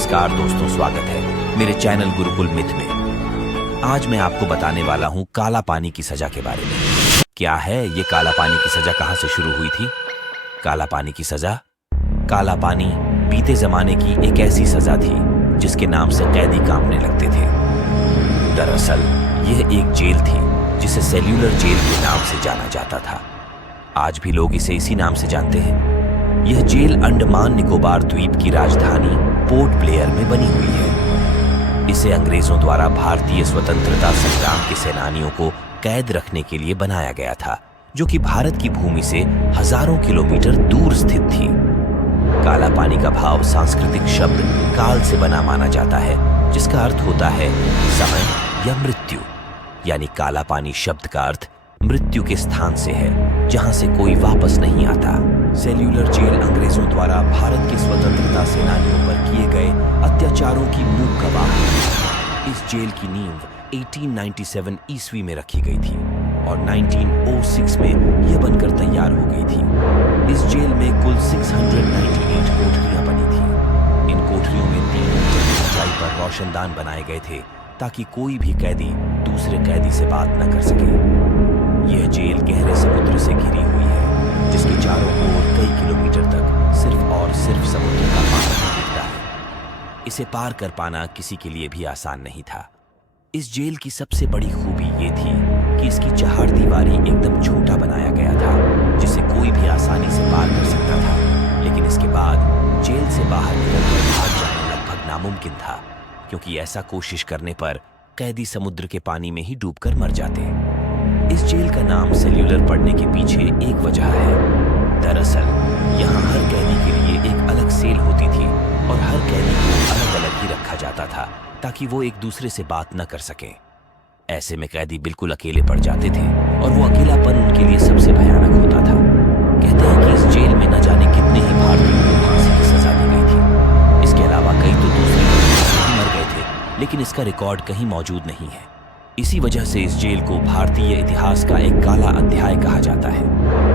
नमस्कार दोस्तों, स्वागत है मेरे चैनल गुरुकुल मिथ में। आज मैं आपको बताने वाला हूँ काला पानी की सजा के बारे में। क्या है ये काला पानी की सजा, कहाँ से शुरू हुई थी? काला पानी की सजा। काला पानी बीते जमाने की एक ऐसी सजा थी जिसके नाम से कैदी कांपने लगते थे। दरअसल यह एक जेल थी जिसे सेल्यूलर जेल के नाम से जाना जाता था। आज भी लोग इसे इसी नाम से जानते हैं। यह जेल अंडमान निकोबार द्वीप की राजधानी पोर्ट ब्लेयर में बनी हुई है। इसे अंग्रेजों द्वारा भारतीय स्वतंत्रता संग्राम के सेनानियों को कैद रखने के लिए बनाया गया था, जो कि भारत की भूमि से हजारों किलोमीटर दूर स्थित थी। काला पानी का भाव सांस्कृतिक शब्द काल से बना माना जाता है, जिसका अर्थ होता है समय या मृत्यु। यानी काला पानी शब्द का अर्थ मृत्यु के स्थान से है, जहां से कोई वापस नहीं आता। सेल्यूलर जेल अंग्रेजों द्वारा भारत के स्वतंत्रता सेनानियों पर किए गए अत्याचारों की मूक गवाह है। इस जेल की नींव 1897 ईस्वी में रखी गई थी और 1906 में यह बनकर तैयार हो गई थी। इस जेल में कुल 698 कोठरियां बनी थी। इन कोठरियों में 3 मीटर की ऊंचाई पर रोशनदान बनाए गए थे ताकि कोई भी कैदी दूसरे कैदी से बात न कर सके। यह जेल गहरे समुद्र से घिरी हुई है, जिसके चारों ओर कई किलोमीटर तक सिर्फ और सिर्फ समुद्र का पानी दिखता है। इसे पार कर पाना किसी के लिए भी आसान नहीं था। इस जेल की सबसे बड़ी खूबी ये थी कि इसकी चहारदीवारी एकदम छोटा बनाया गया था, जिसे कोई भी आसानी से पार कर सकता था। लेकिन इसके बाद जेल से बाहर निकलकर भाग जाना लगभग नामुमकिन था, क्योंकि ऐसा कोशिश करने पर कैदी समुद्र के पानी में ही डूबकर मर जाते। इस जेल का नाम सेल्यूलर पड़ने के पीछे एक वजह है। दरअसल यहाँ हर कैदी के लिए एक अलग सेल होती थी और हर कैदी को अलग अलग ही रखा जाता था ताकि वो एक दूसरे से बात न कर सकें। ऐसे में कैदी बिल्कुल अकेले पड़ जाते थे और वो अकेलापन उनके लिए सबसे भयानक होता था। कहते हैं कि इस जेल में न जाने कितने ही भारतीयों को फांसी की सजा दी गई थी। इसके अलावा कई तो दूसरी वजह से ही मर गए थे, लेकिन इसका रिकॉर्ड कहीं मौजूद नहीं है। इसी वजह से इस जेल को भारतीय इतिहास का एक काला अध्याय कहा जाता है।